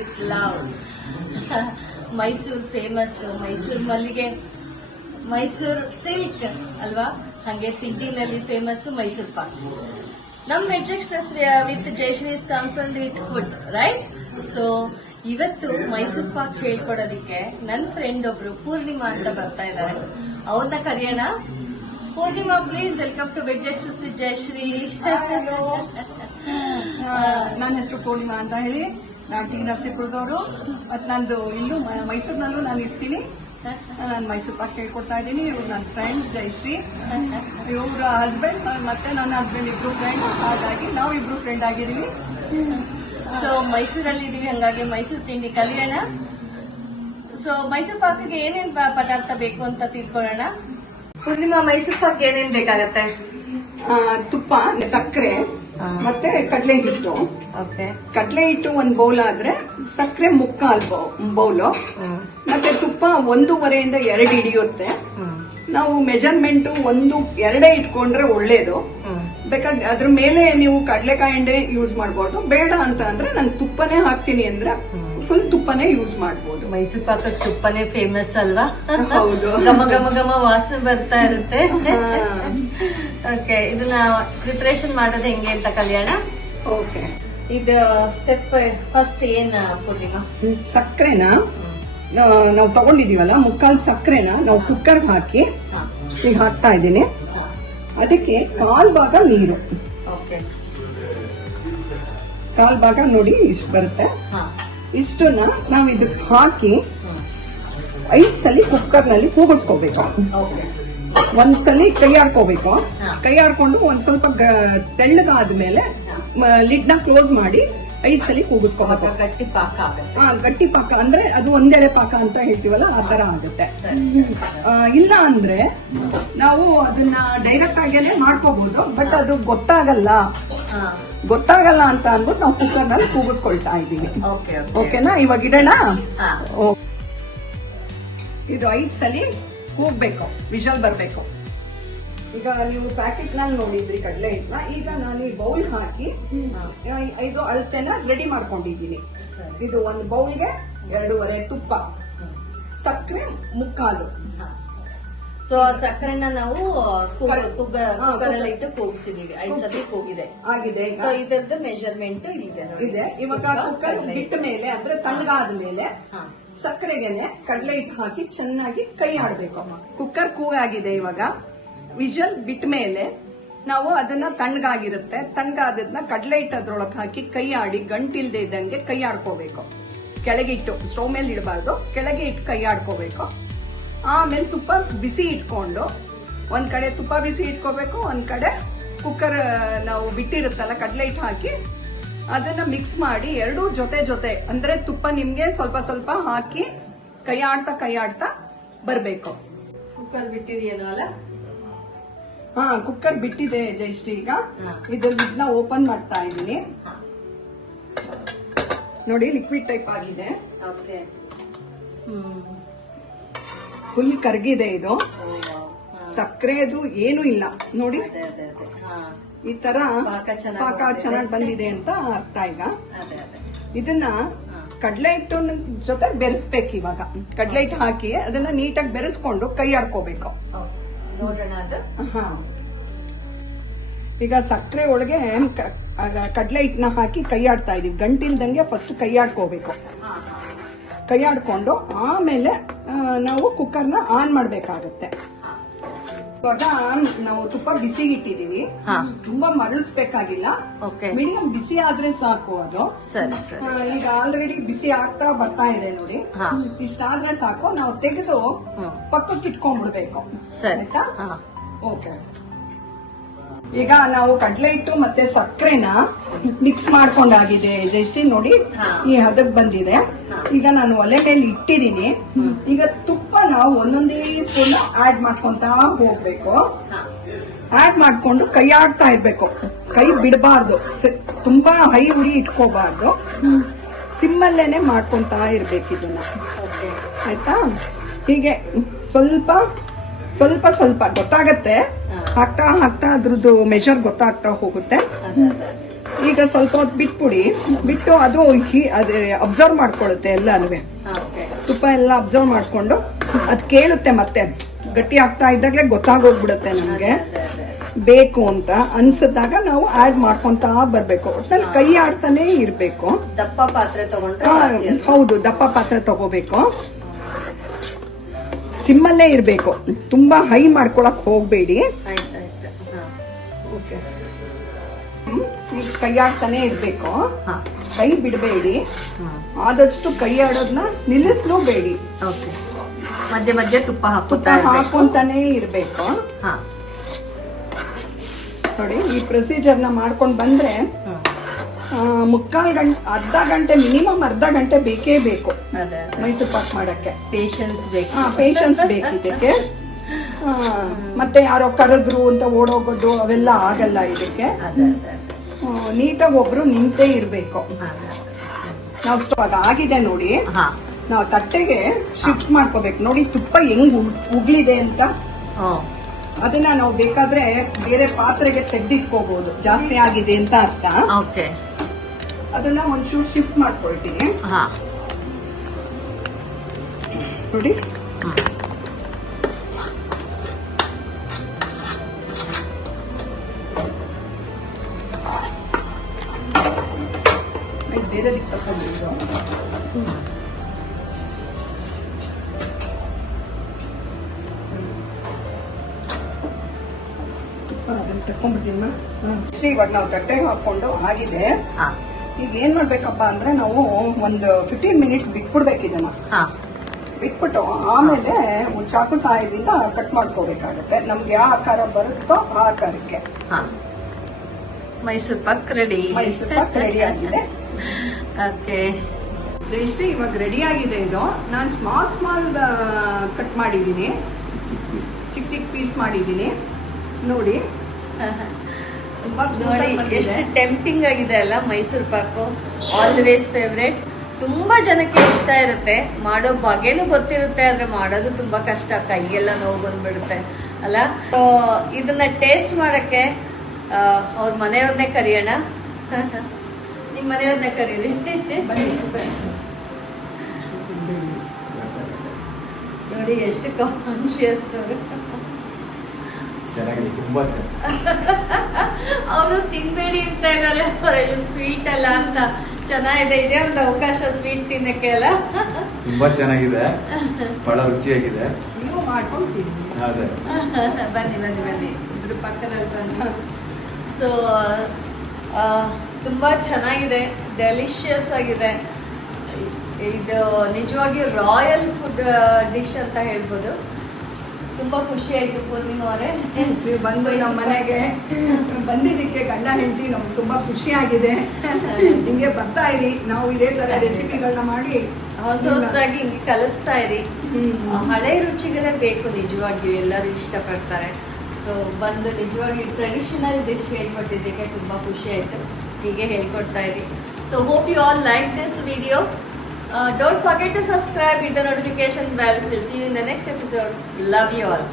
With love. Mysuru famous, Mysuru ಮಲ್ಲಿಗೆ, Mysuru silk ಅಲ್ವಾ? ಹಂಗೆ ತಿಂಡಿನಲ್ಲಿ ಫೇಮಸ್ ಮೈಸೂರು ಪಾಕ್. ನಮ್ veg express with Jayashree confirm with food, right? So ಇವತ್ತು ಮೈಸೂರು ಪಾಕ್ ಹೇಳ್ಕೊಡೋದಿಕ್ಕೆ ನನ್ನ ಫ್ರೆಂಡ್ ಒಬ್ರು ಪೂರ್ಣಿಮಾ ಅಂತ ಬರ್ತಾ ಇದ್ದಾರೆ. ಅವ್ರನ್ನ ಕರೆಯೋಣ. Poornima, please welcome to veg express with Jayashree. ನನ್ನ ಹೆಸರು ಪೂರ್ಣಿಮಾ ಅಂತ ಹೇಳಿ, ನಾನು ಟಿ ನರಸೀಪುರದವರು. ಮತ್ತು ನಂದು ಇಲ್ಲೂ ಮೈಸೂರಿನಲ್ಲೂ ನಾನು ಇರ್ತೀನಿ. ನಾನು ಮೈಸೂರು ಪಾಕ್ ಹೇಳ್ಕೊಡ್ತಾ ಇದ್ದೀನಿ. ಇವ್ರು ನನ್ನ ಫ್ರೆಂಡ್ ಜಯಶ್ರೀ, ಇವ್ರ ಹಸ್ಬೆಂಡ್ ಮತ್ತೆ ನನ್ನ ಹಸ್ಬೆಂಡ್ ಇಬ್ರು ಫ್ರೆಂಡ್. ಹಾಗಾಗಿ ನಾವು ಇಬ್ರು ಫ್ರೆಂಡ್ ಆಗಿದ್ದೀವಿ. ಸೊ ಮೈಸೂರಲ್ಲಿ ಇದೀವಿ, ಹಂಗಾಗಿ ಮೈಸೂರು ತಿಂಡಿ ಕಲಿಯೋಣ. ಸೊ ಮೈಸೂರು ಪಾಕಿಗೆ ಏನೇನ್ ಪದಾರ್ಥ ಬೇಕು ಅಂತ ತಿಳ್ಕೊಳ್ಳೋಣ. ಪೂರ್ಣಿಮಾ, ಮೈಸೂರು ಪಾಕ್ ಏನೇನ್ ಬೇಕಾಗತ್ತೆ? ತುಪ್ಪ, ಸಕ್ಕರೆ ಮತ್ತೆ ಕಡಲೆ ಹಿಟ್ಟು. ಕಡಲೆ ಹಿಟ್ಟು ಒಂದು ಬೌಲ್ ಆದ್ರೆ ಸಕ್ಕರೆ ಮುಕ್ಕಾಲ್ ಬೌಲು, ಮತ್ತೆ ತುಪ್ಪ 1.5 ಇಂದ 2 ಹಿಡಿಯುತ್ತೆ. ನಾವು ಮೆಜರ್ಮೆಂಟ್ 1-2 ಇಟ್ಕೊಂಡ್ರೆ ಒಳ್ಳೇದು. ಬೇಕಾದ್ರೆ ಅದ್ರ ಮೇಲೆ ನೀವು ಕಡಲೆಕಾಯಿ ಎಣ್ಣೆ ಯೂಸ್ ಮಾಡಬಹುದು. ಬೇಡ ಅಂತ ಅಂದ್ರೆ ನಾನು ತುಪ್ಪನೇ ಹಾಕ್ತೀನಿ ಅಂದ್ರೆ ಫುಲ್ ತುಪ್ಪನೇ ಯೂಸ್ ಮಾಡಬಹುದು. ಮೈಸೂರು ಪಾಕ ತುಪ್ಪನೇ ಫೇಮಸ್ ಅಲ್ವಾ? ಹೌದು. ಘಮ ಘಮ ಘಮ ವಾಸನೆ ಬರ್ತಾ ಇರುತ್ತೆ. ಓಕೆ, ಇದನ್ನ ಪ್ರಿಪರೇಷನ್ ಮಾಡೋದು ಹೆಂಗೆ ಅಂತ ಕಲಿಯೋಣ. ಓಕೆ, ಇದು ಸ್ಟೆಪ್ ಫಸ್ಟ್ ಏನ್ ಪೂರ್ಣಿಮಾ? ಸಕ್ಕರೆನ ನಾವು ತಗೊಂಡಿದೀವಲ್ಲ, ಮುಕ್ಕಾಲ್ ಸಕ್ಕರೆನ ನಾವು ಕುಕ್ಕರ್ ಹಾಕಿ ಈಗ ಹಾಕ್ತಾ ಇದ್ದೀನಿ. ಅದಕ್ಕೆ 1/4 ಭಾಗ ನೀರು, ಕಾಲ್ ಭಾಗ ನೋಡಿ ಇಷ್ಟು ಬರುತ್ತೆ. ಇಷ್ಟನ್ನ ನಾವು ಇದಕ್ಕೆ ಹಾಕಿ 5 ಸಲ ಕುಕ್ಕರ್ ನಲ್ಲಿ ಕೂಗಿಸ್ಕೋಬೇಕು. ಒಂದ್ಸಲಿ ಕೈ ಆಡ್ಕೋಬೇಕು. ಕೈ ಆಡ್ಕೊಂಡು ಒಂದ್ ಸ್ವಲ್ಪ ತೆಳ್ಳಗಾದ್ಮೇಲೆ ಲಿಡ್ ನ ಕ್ಲೋಸ್ ಮಾಡಿ 5 ಸಲ ಕೂಗಿಸ್ಕೋಬೇಕು. ಗಟ್ಟಿ ಪಾಕ ಆಗುತ್ತೆ. ಗಟ್ಟಿ ಪಾಕ ಅಂದ್ರೆ ಅದು ಒಂದೆಡೆ ಪಾಕ ಅಂತ ಹೇಳ್ತೀವಲ್ಲ, ಆ ತರ ಆಗುತ್ತೆ. ಇಲ್ಲ ಅಂದ್ರೆ ನಾವು ಅದನ್ನ ಡೈರೆಕ್ಟ್ ಆಗೇನೆ ಮಾಡ್ಕೋಬಹುದು, ಬಟ್ ಅದು ಗೊತ್ತಾಗಲ್ಲ ಅಂತ ಅಂದ್ಬಿಟ್ಟು ನಾವು ಕುಕ್ಕರ್ ನಲ್ಲಿ ಕೂಗಿಸ್ಕೊಳ್ತಾ ಇದ್ದೀವಿ. ಓಕೆನಾ? ಇವಾಗ ಇಡೋಣ. ಇದು 5 ಸಲ ಕೂಗ್ಬೇಕು, ವಿಷಲ್ ಬರ್ಬೇಕು. ಈಗ ನೀವು ಪ್ಯಾಕೆಟ್ ನಲ್ಲಿ ನೋಡಿದ್ರಿ ಕಡಲೆ ಹಿಟ್ಟನ್ನ. ಈಗ ನಾನು ಈ ಬೌಲ್ ಹಾಕಿ 5 ಅಳತೆನ ರೆಡಿ ಮಾಡ್ಕೊಂಡಿದ್ದೀನಿ. ಇದು ಒಂದು ಬೌಲ್ಗೆ 2.5 ತುಪ್ಪ, ಸಕ್ಕರೆ ಮುಕ್ಕಾಲು. ಸೊ ಸಕ್ಕರೆನ ನಾವು ಕುಕ್ಕರ್ ಇಟ್ಟು ಕೂಗಿಸಿದೀವಿ. 5 ಸಲ ಕೂಗಿದೆ ಆಗಿದೆ. ಸೊ ಇದರದ್ದು ಮೆಜರ್ಮೆಂಟ್ ಇದೆ. ಇವಾಗ ಕುಕ್ಕರ್ ಬಿಟ್ಟ ಮೇಲೆ ಅಂದ್ರೆ ತಣ್ಣಗಾದ ಮೇಲೆ ಸಕ್ಕರೆಗೆನೆ ಕಡಲೆ ಹಿಟ್ಟು ಹಾಕಿ ಚೆನ್ನಾಗಿ ಕೈ ಆಡ್ಬೇಕು. ಕುಕ್ಕರ್ ಕೂಗಾಗಿದೆ. ಇವಾಗ ವಿಜಲ್ ಬಿಟ್ಟ ಮೇಲೆ ನಾವು ಅದನ್ನ ತಣ್ಣಗಾಗಿರುತ್ತೆ, ತಣ್ಣಗಾದದ್ನ ಕಡಲೆ ಹಿಟ್ಟು ಅದ್ರೊಳಗೆ ಹಾಕಿ ಕೈ ಆಡಿ ಗಂಟಿಲ್ದೆ ಇದ್ದಂಗೆ ಕೈ ಆಡ್ಕೋಬೇಕು. ಕೆಳಗೆ ಇಟ್ಟು ಸ್ಟವ್ ಮೇಲೆ ಇಡಬಾರ್ದು, ಕೆಳಗೆ ಇಟ್ಟು ಕೈ ಆಡ್ಕೋಬೇಕು. ಆಮೇಲೆ ತುಪ್ಪ ಬಿಸಿ ಇಟ್ಕೊಂಡು ಒಂದ್ ಕಡೆ ತುಪ್ಪ ಬಿಸಿ ಇಟ್ಕೋಬೇಕು, ಒಂದ್ ಕಡೆ ಕುಕ್ಕರ್ ನಾವು ಬಿಟ್ಟಿರುತ್ತಲ್ಲ ಕಡಲೆ ಹಿಟ್ಟು ಹಾಕಿ ಅದನ್ನ ಮಿಕ್ಸ್ ಮಾಡಿ ಎರಡೂ ಜೊತೆ ಅಂದ್ರೆ ತುಪ್ಪ ನಿಮ್ಗೆ ಸ್ವಲ್ಪ ಸ್ವಲ್ಪ ಹಾಕಿ ಕೈ ಆಡ್ತಾ ಬರ್ಬೇಕು. ಕುಕ್ಕರ್ ಬಿಟ್ಟಿದೆಯೇನೋ ಅಲ್ಲ? ಕುಕ್ಕರ್ ಬಿಟ್ಟಿದೆ ಜಯಶ್ರೀ. ಈಗ ಇದನ್ನ ಓಪನ್ ಮಾಡ್ತಾ ಇದ್ದೀನಿ. ನೋಡಿ, ಲಿಕ್ವಿಡ್ ಟೈಪ್ ಆಗಿದೆ. ಫುಲ್ ಕರ್ಗಿದೆ. ಇದು ಸಕ್ಕರೆದು ಏನು ಇಲ್ಲ ನೋಡಿ. ಈ ತರ ಪಾಕ ಚೆನ್ನಾಗಿ ಬಂದಿದೆ ಅಂತ ಅರ್ಥ. ಈಗ ಇದನ್ನ ಕಡಲೆ ಹಿಟ್ಟು ಜೊತೆ ಬೆರೆಸ್ಬೇಕು. ಇವಾಗ ಕಡಲೆ ಹಿಟ್ಟು ಹಾಕಿ ಅದನ್ನ ನೀಟಾಗಿ ಬೆರೆಸ್ಕೊಂಡು ಕೈ ಆಡ್ಕೋಬೇಕು. ಈಗ ಸಕ್ಕರೆ ಒಳಗೆ ಕಡಲೆ ಹಿಟ್ಟನ್ನ ಹಾಕಿ ಕೈ ಆಡ್ತಾ ಇದೀವಿ. ಗಂಟಿಲ್ದಂಗೆ ಫಸ್ಟ್ ಕೈ ಆಡ್ಕೋಬೇಕು. ಕೈ ಆಡ್ಕೊಂಡು ಆಮೇಲೆ ನಾವು ಕುಕ್ಕರ್ನ ಆನ್ ಮಾಡ್ಬೇಕಾಗತ್ತೆ. ಇವಾಗ ನಾವು ತುಪ್ಪ ಬಿಸಿಗೆ ಇಟ್ಟಿದೀವಿ. ತುಂಬಾ ಮರಳಿಸ್ಬೇಕಾಗಿಲ್ಲ, ಮೀಡಿಯಂ ಬಿಸಿ ಆದ್ರೆ ಸಾಕು. ಅದು ಈಗ ಆಲ್ರೆಡಿ ಬಿಸಿ ಆಗ್ತಾ ಬರ್ತಾ ಇದೆ ನೋಡಿ. ಇಷ್ಟಾದ್ರೆ ಸಾಕು. ನಾವು ತೆಗೆದು ಪಕ್ಕಕ್ಕೆ ಇಟ್ಕೊಂಡ್ಬಿಡ್ಬೇಕು. ಆಯ್ತಾ? ಓಕೆ. ಈಗ ನಾವು ಕಡಲೆ ಹಿಟ್ಟು ಮತ್ತೆ ಸಕ್ಕರೆನ ಮಿಕ್ಸ್ ಮಾಡ್ಕೊಂಡಾಗಿದೆ ಜಯಶ್ರೀ. ನೋಡಿ, ಈ ಹದಕ್ ಬಂದಿದೆ. ಈಗ ನಾನು ಒಲೆ ಮೇಲೆ ಇಟ್ಟಿದ್ದೀನಿ. ಈಗ ತುಪ್ಪ ನಾವು ಒಂದೊಂದೇ ಸ್ಪೂನ್ ಆಡ್ ಮಾಡ್ಕೊಂತ ಹೋಗ್ಬೇಕು. ಆಡ್ ಮಾಡ್ಕೊಂಡು ಕೈ ಆಡ್ತಾ ಇರ್ಬೇಕು. ಕೈ ಬಿಡಬಾರ್ದು, ತುಂಬಾ ಹೈ ಉರಿ ಇಟ್ಕೋಬಾರ್ದು. ಸಿಮ್ಮಲ್ಲೇನೆ ಮಾಡ್ಕೊಂತ ಇರ್ಬೇಕು ಇದನ್ನ. ಆಯ್ತಾ? ಹೀಗೆ ಸ್ವಲ್ಪ ಸ್ವಲ್ಪ ಸ್ವಲ್ಪ ಗೊತ್ತಾಗತ್ತೆ. ಹಾಕ್ತಾ ಹಾಕ್ತಾ ಅದ್ರದ್ದು ಮೆಜರ್ ಗೊತ್ತಾಗ್ತಾ ಹೋಗುತ್ತೆ. ಈಗ ಸ್ವಲ್ಪ ಹೊತ್ತು ಬಿಟ್ಬಿಡಿ. ಬಿಟ್ಟು ಅದು ಅಬ್ಸರ್ವ್ ಮಾಡ್ಕೊಳ್ಳುತ್ತೆ ಎಲ್ಲಾನು. ಓಕೆ. ತುಪ್ಪ ಎಲ್ಲ ಅಬ್ಸರ್ವ್ ಮಾಡ್ಕೊಂಡು ಅದು ಕೇಳುತ್ತೆ, ಮತ್ತೆ ಗಟ್ಟಿ ಆಗ್ತಾ ಇದ್ದಾಗಲೇ ಗೊತ್ತಾಗೋಗ್ಬಿಡುತ್ತೆ ನಮ್ಗೆ ಬೇಕು ಅಂತ ಅನ್ಸಿದಾಗ ನಾವು ಆಡ್ ಮಾಡ್ಕೊಂತ ಬರ್ಬೇಕು. ಒಟ್ನಲ್ಲಿ ಕೈ ಆಡ್ತಾನೆ ಇರ್ಬೇಕು. ದಪ್ಪ ಪಾತ್ರೆ ತಗೊಂಡ್ರೆ ಹೌದು, ದಪ್ಪ ಪಾತ್ರೆ ತಗೋಬೇಕು. ಸಿಮ್ಮಲ್ಲೇ ಇರ್ಬೇಕು, ತುಂಬಾ ಹೈ ಮಾಡ್ಕೊಳಕ್ ಹೋಗ್ಬೇಡಿ. ಓಕೆ. ಕೈ ಆಡ್ತಾನೆ ಇರ್ಬೇಕು, ಕೈ ಬಿಡಬೇಡಿ. ಆದಷ್ಟು ಕೈ ಆಡೋದನ್ನ ನಿಲ್ಲಿಸ್ಲೂಬೇಡಿ. ಮಧ್ಯೆ ಮಧ್ಯೆ ತುಪ್ಪ ಹಾಕೊಂತಾನೆ ಇರ್ಬೇಕು. ನೋಡಿ, ಈ ಪ್ರೊಸೀಜರ್ನ ಮಾಡ್ಕೊಂಡು ಬಂದ್ರೆ ಅರ್ಧ ಗಂಟೆ ಮಿನಿಮಮ್, ಅರ್ಧ ಗಂಟೆ ಬೇಕೇ ಬೇಕು ಮೈಸೂರು ಪಾಕ್ ಮಾಡಕ್ಕೆ. ಪೇಷನ್ಸ್ ಬೇಕು. ಪೇಷನ್ಸ್ ಬೇಕು ಇದಕ್ಕೆ. ಮತ್ತೆ ಯಾರೋ ಕರೆದ್ರು ಅಂತ ಓಡೋಗೋದು ಅವೆಲ್ಲ ಆಗಲ್ಲ ಇದಕ್ಕೆ. ನೀಟಾಗಿ ಒಬ್ರು ನಿಂತೇ ಇರ್ಬೇಕು. ನಾವು ಸ್ಟವ್ ಆಗಿದೆ ನೋಡಿ, ನಾವು ತಟ್ಟೆಗೆ ಶಿಫ್ಟ್ ಮಾಡ್ಕೋಬೇಕು. ನೋಡಿ ತುಪ್ಪ ಹೆಂಗ್ ಉಗ್ಲಿದೆ ಅಂತ. ಅದನ್ನ ನಾವು ಬೇಕಾದ್ರೆ ಬೇರೆ ಪಾತ್ರೆಗೆ ತೆಗ್ದಿಟ್ಕೋಬಹುದು, ಜಾಸ್ತಿ ಆಗಿದೆ ಅಂತ ಅರ್ಥ. ಅದನ್ನ ಒಂಚೂರು ಶಿಫ್ಟ್ ಮಾಡ್ಕೊಳ್ತೀನಿ ನೋಡಿ. ಬೇರೆ ದಿಕ್ಕ ತಗೊಂಡಿದ್ದು ಅದನ್ನ ತಕೊಂಡ್ಬಿಡ್ತೀನಿ. ಇವಾಗ ನಾವು ತಟ್ಟೆಗೆ ಹಾಕೊಂಡು ಆಗಿದೆ. ಈಗ ಏನ್ ಮಾಡ್ಬೇಕಪ್ಪ ಅಂದ್ರೆ ನಾವು ಒಂದು 15 ಮಿನಿಟ್ಸ್ ಬಿಟ್ಬಿಡ್ಬೇಕು ಇದನ್ನ. ಬಿಟ್ಬಿಟ್ಟು ಆಮೇಲೆ ಒಂದು ಚಾಕು ಸಹಾಯದಿಂದ ಕಟ್ ಮಾಡ್ಕೋಬೇಕಾಗತ್ತೆ. ನಮ್ಗೆ ಯಾವ ಆಕಾರ ಬರುತ್ತೋ ಆ ಆಕಾರಕ್ಕೆ. ಮೈಸೂರು ಪಾಕ್ ರೆಡಿ. ಮೈಸೂರು ಪಾಕ್ ರೆಡಿ ಆಗಿದೆ. ಜಯಶ್ರೀ, ಇವಾಗ ರೆಡಿ ಆಗಿದೆ ಇದು. ನಾನು ಸ್ಮಾಲ್ ಕಟ್ ಮಾಡಿದ್ದೀನಿ, ಚಿಕ್ಕ ಪೀಸ್ ಮಾಡಿದ್ದೀನಿ ನೋಡಿ. ನೋಡಿ ಎಷ್ಟು ಟೆಂಪ್ಟಿಂಗ್ ಆಗಿದೆ ಅಲ್ಲ ಮೈಸೂರು ಪಾಕು. Always favourite. ತುಂಬಾ ಜನಕ್ಕೆ ಇಷ್ಟ ಇರುತ್ತೆ. ಮಾಡೋ ಬಗೆನೂ ಗೊತ್ತಿರುತ್ತೆ, ಆದ್ರೆ ಮಾಡೋದು ತುಂಬಾ ಕಷ್ಟ, ಕೈಯೆಲ್ಲ ನೋವು ಬಂದ್ಬಿಡುತ್ತೆ ಅಲ್ಲ. ಇದನ್ನ ಟೇಸ್ಟ್ ಮಾಡಕ್ಕೆ ಅವ್ರ ಮನೆಯವ್ರನ್ನೇ ಕರಿಯೋಣ. ನಿಮ್ ಮನೆಯವ್ರನ್ನೇ ಕರೀರಿ. ನೋಡಿ ಎಷ್ಟು ಕಾನ್ಶಿಯಸ್ ಅವರು. ತಿನ್ಬೇಡಿ ಅಂತ ಇದಾರೆ, ಸ್ವೀಟ್ ಅಲ್ಲ ಅಂತ. ಚೆನ್ನಾಗಿದೆ, ಇದೆ ಒಂದು ಅವಕಾಶ ಸ್ವೀಟ್ ತಿನ್ನಕ್ಕೆ ಅಲ್ಲ. ತುಂಬಾ ಚೆನ್ನಾಗಿದೆ, ಬಹಳ ರುಚಿಯಾಗಿದೆ. ನೀವು ಮಾಡ್ಕೊಂತೀವಿ. ಬನ್ನಿ ಬನ್ನಿ ಬನ್ನಿ, ಇದ್ರ ಪಕ್ಕದಲ್ಲಿ ಬನ್ನಿ. ಸೊ ತುಂಬಾ ಚೆನ್ನಾಗಿದೆ, ಡೆಲಿಷಿಯಸ್ ಆಗಿದೆ. ಇದು ನಿಜವಾಗಿಯೂ ರಾಯಲ್ ಫುಡ್ ಡಿಶ್ ಅಂತ ಹೇಳ್ಬೋದು. ತುಂಬಾ ಖುಷಿ ಆಯ್ತು ಪೂರ್ಣಿಮಾ ಅವರೇ, ನೀವು ಬಂದು ನಮ್ಮ ಮನೆಗೆ ಬಂದಿದ್ದಕ್ಕೆ. ಗಂಡ ಹೆಂಡತಿ ನಮ್ಗೆ ತುಂಬಾ ಖುಷಿ ಆಗಿದೆ. ಹಿಂಗೆ ಬರ್ತಾ ಇರಿ, ನಾವು ಇದೇ ತರ ರೆಸಿಪಿಗಳನ್ನ ಮಾಡಿ ಹೊಸದಾಗಿ ಹಿಂಗೆ ಕಲಿಸ್ತಾ ಇರಿ. ಹಳೆ ರುಚಿಗಳೇ ಬೇಕು, ನಿಜವಾಗಿಯೂ ಎಲ್ಲರೂ ಇಷ್ಟಪಡ್ತಾರೆ. ಸೊ ಬಂದು ನಿಜವಾಗಿ ಟ್ರೆಡಿಷನಲ್ ಡಿಶ್ ಹೇಳ್ಕೊಟ್ಟಿದ್ದಕ್ಕೆ ತುಂಬಾ ಖುಷಿ ಆಯ್ತು. ಹೀಗೆ ಹೇಳ್ಕೊಡ್ತಾ ಇರಿ. So hope you all like this video. Don't forget to subscribe, hit the notification bell. We'll see you in the next episode. Love you all.